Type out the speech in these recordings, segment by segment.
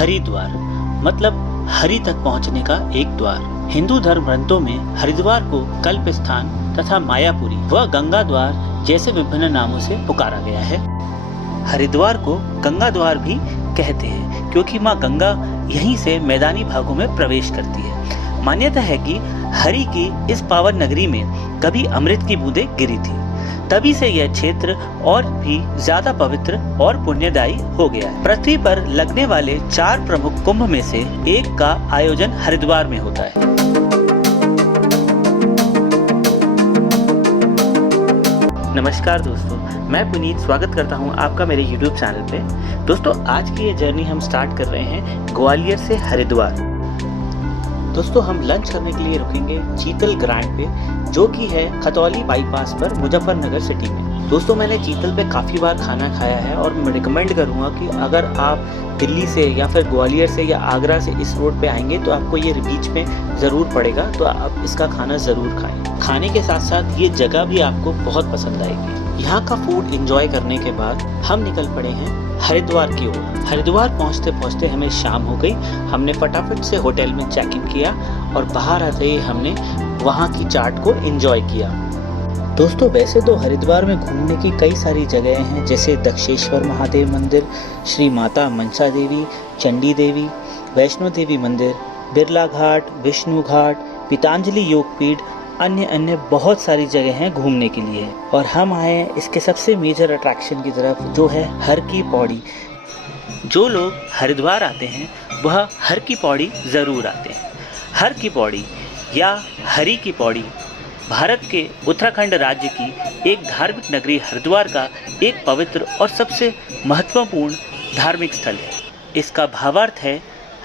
हरिद्वार मतलब हरि तक पहुंचने का एक द्वार। हिंदू धर्म ग्रंथों में हरिद्वार को कल्प स्थान तथा मायापुरी व गंगा द्वार जैसे विभिन्न नामों से पुकारा गया है। हरिद्वार को गंगा द्वार भी कहते हैं क्योंकि माँ गंगा यहीं से मैदानी भागों में प्रवेश करती है। मान्यता है कि हरि की इस पावन नगरी में कभी अमृत की बूंदें गिरी थी, तभी से यह क्षेत्र और भी ज्यादा पवित्र और पुण्यदायी हो गया है। पृथ्वी पर लगने वाले 4 प्रमुख कुंभ में से एक का आयोजन हरिद्वार में होता है। नमस्कार दोस्तों, मैं पुनीत स्वागत करता हूं आपका मेरे YouTube चैनल पे। दोस्तों, आज की ये जर्नी हम स्टार्ट कर रहे हैं ग्वालियर से हरिद्वार। दोस्तों, हम लंच करने के लिए रुकेंगे चीतल ग्रैंड पे, जो कि है खतौली बाईपास पर मुजफ्फरनगर सिटी में। दोस्तों, मैंने चीतल पे काफ़ी बार खाना खाया है और मैं रिकमेंड करूँगा कि अगर आप दिल्ली से या फिर ग्वालियर से या आगरा से इस रोड पे आएंगे तो आपको ये बीच में ज़रूर पड़ेगा, तो आप इसका खाना ज़रूर खाएं। खाने के साथ साथ ये जगह भी आपको बहुत पसंद आएगी। यहाँ का फूड एंजॉय करने के बाद हम निकल पड़े हैं हरिद्वार की ओर। हरिद्वार पहुँचते पहुँचते हमें शाम हो गई। हमने फटाफट से होटल में चेक इन किया और बाहर आते ही हमने वहाँ की चाट को एंजॉय किया। दोस्तों, वैसे तो हरिद्वार में घूमने की कई सारी जगहें हैं, जैसे दक्षेश्वर महादेव मंदिर, श्री माता मनसा देवी, चंडी देवी, वैष्णो देवी मंदिर, बिरला घाट, विष्णु घाट, पीतांजलि योगपीठ, अन्य बहुत सारी जगह हैं घूमने के लिए। और हम आए हैं इसके सबसे मेजर अट्रैक्शन की तरफ, जो है हर की पौड़ी। जो लोग हरिद्वार आते हैं वह हर की पौड़ी ज़रूर आते हैं। हर की पौड़ी या हरि की पौड़ी भारत के उत्तराखंड राज्य की एक धार्मिक नगरी हरिद्वार का एक पवित्र और सबसे महत्वपूर्ण धार्मिक स्थल है। इसका भावार्थ है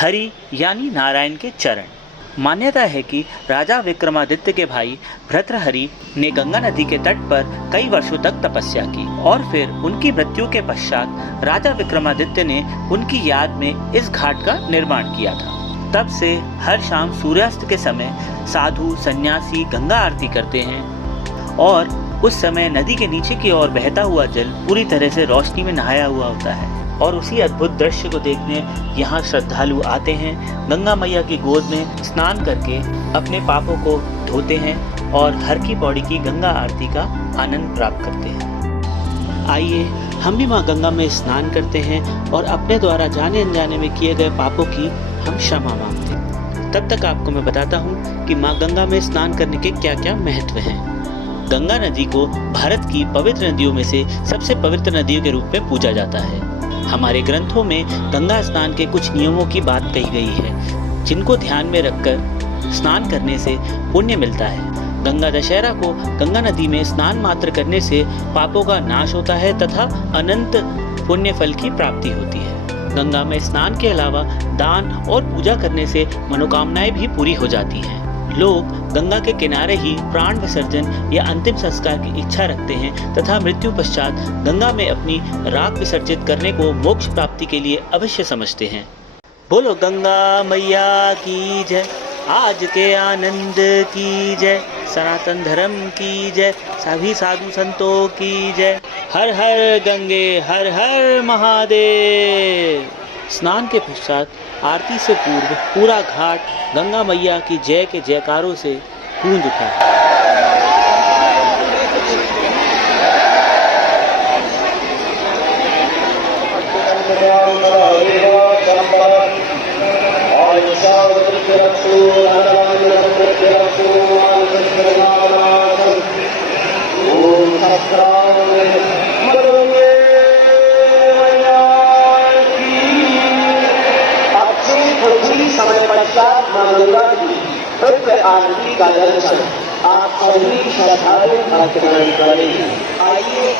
हरि यानी नारायण के चरण। मान्यता है कि राजा विक्रमादित्य के भाई भर्तृहरि ने गंगा नदी के तट पर कई वर्षों तक तपस्या की और फिर उनकी मृत्यु के पश्चात राजा विक्रमादित्य ने उनकी याद में इस घाट का निर्माण किया था। तब से हर शाम सूर्यास्त के समय साधु सन्यासी गंगा आरती करते हैं और उस समय नदी के नीचे की ओर बहता हुआ जल पूरी तरह से रोशनी में नहाया हुआ होता है और उसी अद्भुत दृश्य को देखने यहाँ श्रद्धालु आते हैं। गंगा मैया की गोद में स्नान करके अपने पापों को धोते हैं और हर की पौड़ी की गंगा आरती का आनंद प्राप्त करते हैं। आइए हम भी माँ गंगा में स्नान करते हैं और अपने द्वारा जाने अनजाने में किए गए पापों की हम क्षमा मांगते हैं। तब तक आपको मैं बताता हूँ कि माँ गंगा में स्नान करने के क्या क्या महत्व हैं। गंगा नदी को भारत की पवित्र नदियों में से सबसे पवित्र नदियों के रूप में पूजा जाता है। हमारे ग्रंथों में गंगा स्नान के कुछ नियमों की बात कही गई है, जिनको ध्यान में रखकर स्नान करने से पुण्य मिलता है। गंगा दशहरा को गंगा नदी में स्नान मात्र करने से पापों का नाश होता है तथा अनंत पुण्य फल की प्राप्ति होती है। गंगा में स्नान के अलावा दान और पूजा करने से मनोकामनाएं भी पूरी हो जाती हैं। लोग गंगा के किनारे ही प्राण विसर्जन या अंतिम संस्कार की इच्छा रखते हैं तथा मृत्यु पश्चात गंगा में अपनी राख विसर्जित करने को मोक्ष प्राप्ति के लिए अवश्य समझते हैं। बोलो गंगा मैया की जय, आज के आनंद की जय, सनातन धर्म की जय, सभी साधु संतों की जय। हर हर गंगे हर हर महादेव। स्नान के पश्चात आरती से पूर्व पूरा घाट गंगा मैया की जय के जयकारों से गूंज उठा। समय पश्चात मां गंगा की भव्य आरती का दर्शन आप सभी श्रद्धालु भक्तगण करें। आइए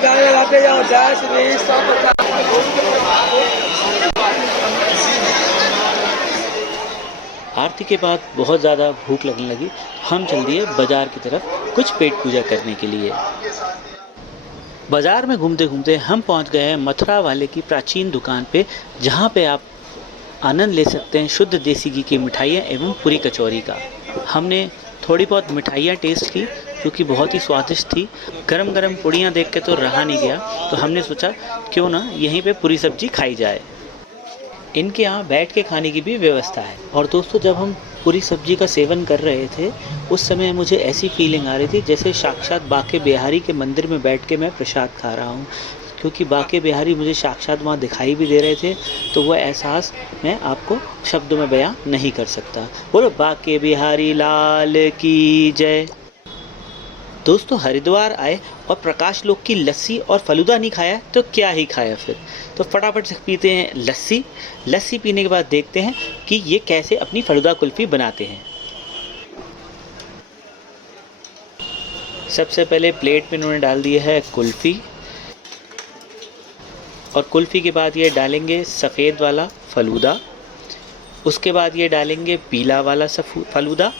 गाने गाते जाओ, 10, 20, 100। आरती के बाद बहुत ज़्यादा भूख लगने लगी। हम चल दिए बाजार की तरफ कुछ पेट पूजा करने के लिए। बाजार में घूमते घूमते हम पहुंच गए हैं मथुरा वाले की प्राचीन दुकान पे, जहां पे आप आनंद ले सकते हैं शुद्ध देसी घी की मिठाइयाँ एवं पूरी कचौरी का। हमने थोड़ी बहुत मिठाइयाँ टेस्ट की जो कि बहुत ही स्वादिष्ट थी। गरम गरम पूड़ियाँ देख के तो रहा नहीं गया, तो हमने सोचा क्यों ना यहीं पे पूरी सब्जी खाई जाए। इनके यहाँ बैठ के खाने की भी व्यवस्था है। और दोस्तों, जब हम पूरी सब्जी का सेवन कर रहे थे उस समय मुझे ऐसी फीलिंग आ रही थी जैसे साक्षात बाके बिहारी के मंदिर में बैठ के मैं प्रसाद खा रहा हूँ, क्योंकि बाके बिहारी मुझे साक्षात वहाँ दिखाई भी दे रहे थे। तो वो एहसास मैं आपको शब्दों में बयां नहीं कर सकता। बोलो बाके बिहारी लाल की जय। दोस्तों, हरिद्वार आए और प्रकाश लोक की लस्सी और फलूदा नहीं खाया तो क्या ही खाया फिर। तो फटाफट से पीते हैं लस्सी। लस्सी पीने के बाद देखते हैं कि ये कैसे अपनी फलूदा कुल्फ़ी बनाते हैं। सबसे पहले प्लेट में इन्होंने डाल दिया है कुल्फ़ी, और कुल्फ़ी के बाद ये डालेंगे सफ़ेद वाला फलूदा। उसके बाद ये डालेंगे पीला वाला फलूदा।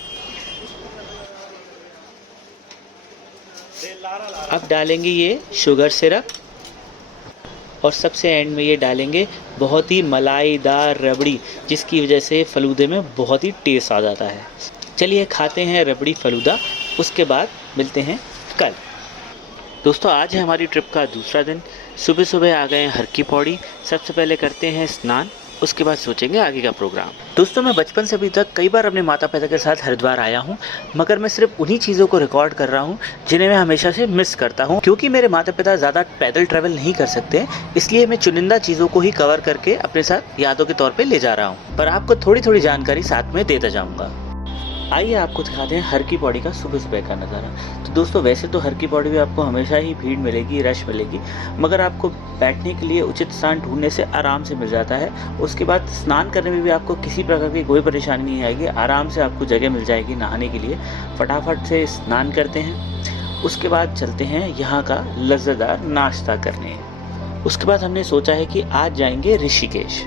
अब डालेंगे ये शुगर सिरप, और सबसे एंड में ये डालेंगे बहुत ही मलाईदार रबड़ी, जिसकी वजह से फलूदे में बहुत ही टेस्ट आ जाता है। चलिए खाते हैं रबड़ी फलूदा, उसके बाद मिलते हैं कल। दोस्तों, आज है हमारी ट्रिप का दूसरा दिन। सुबह सुबह आ गए हैं हर की पौड़ी। सबसे पहले करते हैं स्नान, उसके बाद सोचेंगे आगे का प्रोग्राम। दोस्तों, मैं बचपन से अभी तक कई बार अपने माता पिता के साथ हरिद्वार आया हूँ, मगर मैं सिर्फ उन्हीं चीज़ों को रिकॉर्ड कर रहा हूँ जिन्हें मैं हमेशा से मिस करता हूँ। क्योंकि मेरे माता पिता ज़्यादा पैदल ट्रैवल नहीं कर सकते, इसलिए मैं चुनिंदा चीज़ों को ही कवर करके अपने साथ यादों के तौर पर ले जा रहा हूँ, पर आपको थोड़ी थोड़ी जानकारी साथ में देता जाऊँगा। आइए आपको दिखाते हैं हर की पौड़ी का सुबह सुबह का नज़ारा। तो दोस्तों, वैसे तो हर की पौड़ी में आपको हमेशा ही भीड़ मिलेगी, रश मिलेगी, मगर आपको बैठने के लिए उचित स्थान ढूंढने से आराम से मिल जाता है। उसके बाद स्नान करने में भी आपको किसी प्रकार की कोई परेशानी नहीं आएगी, आराम से आपको जगह मिल जाएगी नहाने के लिए। फटाफट से स्नान करते हैं, उसके बाद चलते हैं यहाँ का लज्जतदार नाश्ता करने। उसके बाद हमने सोचा है कि आज जाएंगे ऋषिकेश।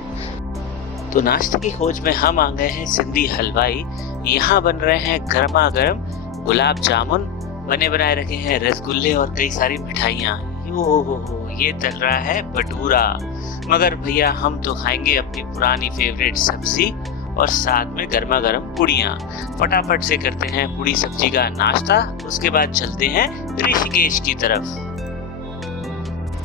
तो नाश्ते की खोज में हम आ गए हैं सिंधी हलवाई। यहाँ बन रहे हैं गर्मा गर्म गुलाब जामुन, बने बनाए रखे हैं रसगुल्ले और कई सारी मिठाइयाँ। ये तल रहा है भटूरा। मगर भैया, हम तो खाएंगे अपनी पुरानी फेवरेट सब्जी और साथ में गर्मा गर्म पुड़ियाँ। फटाफट से करते हैं पूड़ी सब्जी का नाश्ता, उसके बाद चलते हैं ऋषिकेश की तरफ।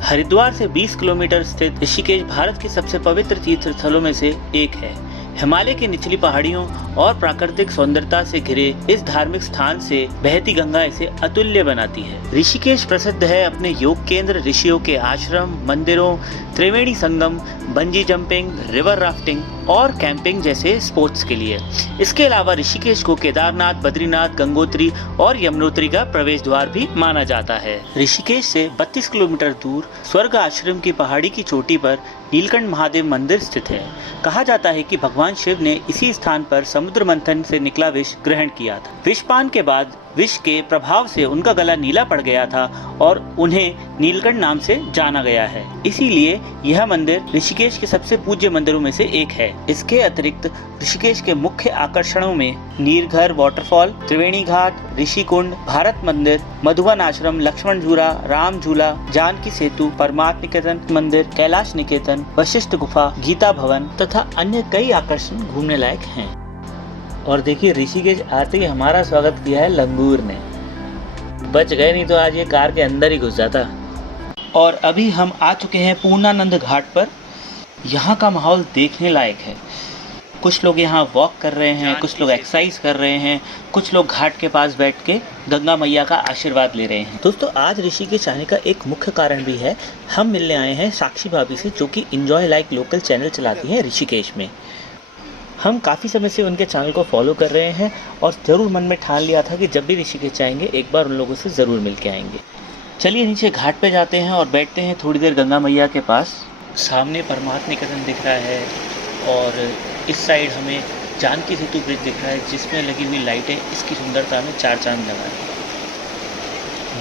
हरिद्वार से 20 किलोमीटर स्थित ऋषिकेश भारत के सबसे पवित्र तीर्थ स्थलों में से एक है। हिमालय की निचली पहाड़ियों और प्राकृतिक सौंदर्यता से घिरे इस धार्मिक स्थान से बहती गंगा इसे अतुल्य बनाती है। ऋषिकेश प्रसिद्ध है अपने योग केंद्र, ऋषियों के आश्रम, मंदिरों, Triveni Sangam, bungee jumping, river rafting और कैंपिंग जैसे स्पोर्ट्स के लिए। इसके अलावा ऋषिकेश को केदारनाथ, बद्रीनाथ, गंगोत्री और यमुनोत्री का प्रवेश द्वार भी माना जाता है। ऋषिकेश से 32 किलोमीटर दूर स्वर्ग आश्रम की पहाड़ी की चोटी पर नीलकंठ महादेव मंदिर स्थित है। कहा जाता है कि भगवान शिव ने इसी स्थान पर समुद्र मंथन से निकला विष ग्रहण किया था। विषपान के बाद विष के प्रभाव से उनका गला नीला पड़ गया था और उन्हें नीलकंठ नाम से जाना गया है। इसीलिए यह मंदिर ऋषिकेश के सबसे पूज्य मंदिरों में से एक है। इसके अतिरिक्त ऋषिकेश के मुख्य आकर्षणों में नीरघर वाटरफॉल, त्रिवेणी घाट, ऋषि कुंड, भारत मंदिर, मधुबन आश्रम, लक्ष्मण झूला, राम झूला, जानकी सेतु, परमार्थ निकेतन मंदिर, कैलाश निकेतन, वशिष्ठ गुफा, गीता भवन तथा अन्य कई आकर्षण घूमने लायक हैं। और देखिए, ऋषिकेश आते ही हमारा स्वागत किया है लंगूर ने। बच गए, नहीं तो आज ये कार के अंदर ही घुस जाता। और अभी हम आ चुके हैं पूर्णानंद घाट पर। यहाँ का माहौल देखने लायक है। कुछ लोग यहाँ वॉक कर रहे हैं, कुछ लोग एक्सरसाइज कर रहे हैं, कुछ लोग घाट के पास बैठ के गंगा मैया का आशीर्वाद ले रहे हैं। दोस्तों, आज ऋषिकेश आने का एक मुख्य कारण भी है। हम मिलने आए हैं साक्षी भाभी से, जो कि इंजॉय लाइक लोकल चैनल चलाती हैं ऋषिकेश में। हम काफ़ी समय से उनके चैनल को फॉलो कर रहे हैं और ज़रूर मन में ठान लिया था कि जब भी ऋषिकेश जाएंगे एक बार उन लोगों से ज़रूर मिल के आएंगे। चलिए नीचे घाट पे जाते हैं और बैठते हैं थोड़ी देर गंगा मैया के पास। सामने परमार्थ निकेतन दिख रहा है और इस साइड हमें जानकी सेतु ब्रिज दिख रहा है, जिसमें लगी हुई लाइटें इसकी सुंदरता में चार चांद लगा है।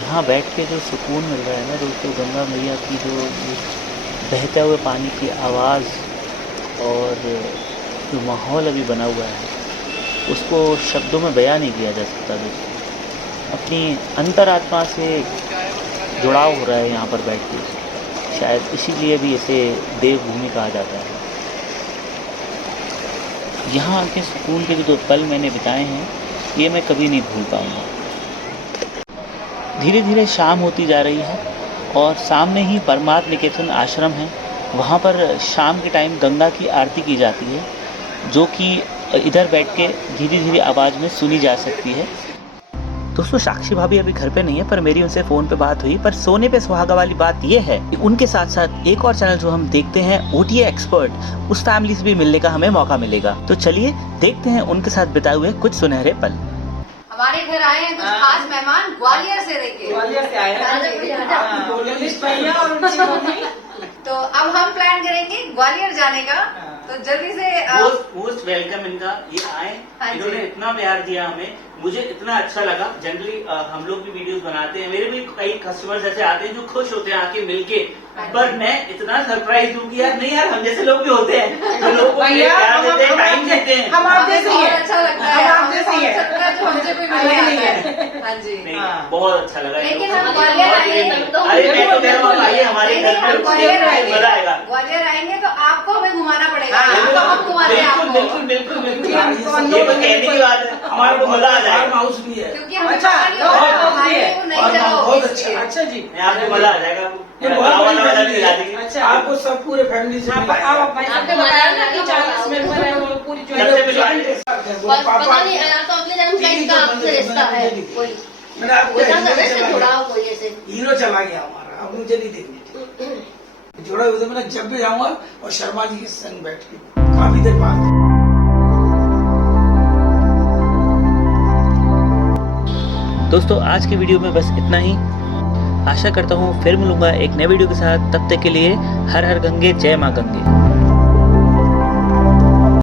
यहाँ बैठ के जो सुकून मिल रहा है ना दोस्तों, गंगा मैया की जो बहते हुए पानी की आवाज़ और जो माहौल अभी बना हुआ है उसको शब्दों में बयां नहीं किया जा सकता दोस्तों। अपनी अंतरात्मा से जुड़ाव हो रहा है यहाँ पर बैठ के, शायद इसीलिए भी इसे देवभूमि कहा जाता है। यहाँ आके सुकून के जो पल मैंने बिताए हैं ये मैं कभी नहीं भूल पाऊँगा। धीरे धीरे शाम होती जा रही है और सामने ही परमार्थ निकेतन आश्रम है। वहाँ पर शाम के टाइम गंगा की आरती की जाती है, जो कि इधर बैठ के धीरे धीरे आवाज़ में सुनी जा सकती है। दोस्तों साक्षी भाभी अभी घर पे नहीं है, पर मेरी उनसे फ़ोन पे बात हुई। पर सोने पे सुहागा वाली बात ये है कि उनके साथ साथ एक और चैनल जो हम देखते हैं OTA एक्सपर्ट, उस फैमिली से भी मिलने का हमें मौका मिलेगा। तो चलिए देखते हैं उनके साथ बिताए हुए कुछ सुनहरे पल। हमारे घर आए हैं कुछ खास मेहमान ग्वालियर से देखिए। ग्वालियर से आए हैं पुलिस भैया और उनकी मम्मी। तो अब हम प्लान करेंगे ग्वालियर जाने का। तो जल्दी से मोस्ट वेलकम इनका, ये आए, हाँ जी। इन्होंने इतना प्यार दिया हमें, मुझे इतना अच्छा लगा। जनरली हम लोग भी वीडियोस बनाते हैं, मेरे भी कई कस्टमर्स ऐसे आते हैं जो खुश होते हैं आके मिलके, पर मैं इतना सरप्राइज दूं कि यार नहीं यार हम जैसे लोग भी होते हैं जो लोगों को प्यार देते हैं, टाइम देते हैं। हम आप हमें जैसे ही बहुत है, अच्छा लगता है, हम आप हमें जैसे ही बहुत है। अच्छा लगता है जो हमसे कोई मिलने आता है। हाँ जी। नहीं, हाँ। बहुत अच्छा लगा। लेकिन इन हम लोगों को ग्वालियर बहुत आएंगे प्रेम तो है। अरे मैं तो कह रहा हूँ आइए हमारे नहीं, घर हम पर, ग्वालियर मजा आएगा। ग्वालियर आएंगे तो आपको हमें घुमाना पड़ेगा। हाँ, तो हम घुमाते हैं बिल्कुल आपको, बिल्कुल बिल्कुल बिल्कुल, हमको ये तो कहने की बात है, हमारे को मजा आ जाएगा। हाउस भी है। क्योंकि हमें अच्छा, पता नहीं होता बहुत हमारे अच्छी है। लिए वो नई और जगह बहुत होगी अच्छा, इसलिए। अच्छा जी, आपको मजा आ जाएगा। ये बहुत बड़ी वाला फैमिली खिला है। देंगे। अच्छा आपको सब पूरे फैमिली से आप मिलाएगा। आप भाई साहब ने बताया ना कि 40 मेंबर है वो पूरी जो सबसे मिलवाएंगे। वो पापा पता नहीं है तो अगले जन्म का इनका आपसे रिश्ता है कोई मैंने आपको कोई हीरो से चला जुड़ा गया। हो कोई ऐसे हीरो चला गया हमारा, अब मुझे नहीं देखनी। जोड़ा हुआ था, मैंने जब भी जाऊंगा और शर्मा जी के संग बैठ के काफी देर बाद। दोस्तों आज की वीडियो में बस इतना ही। आशा करता हूँ फिर मिलूंगा एक नए वीडियो के साथ। तब तक के लिए हर हर गंगे, जय माँ गंगे।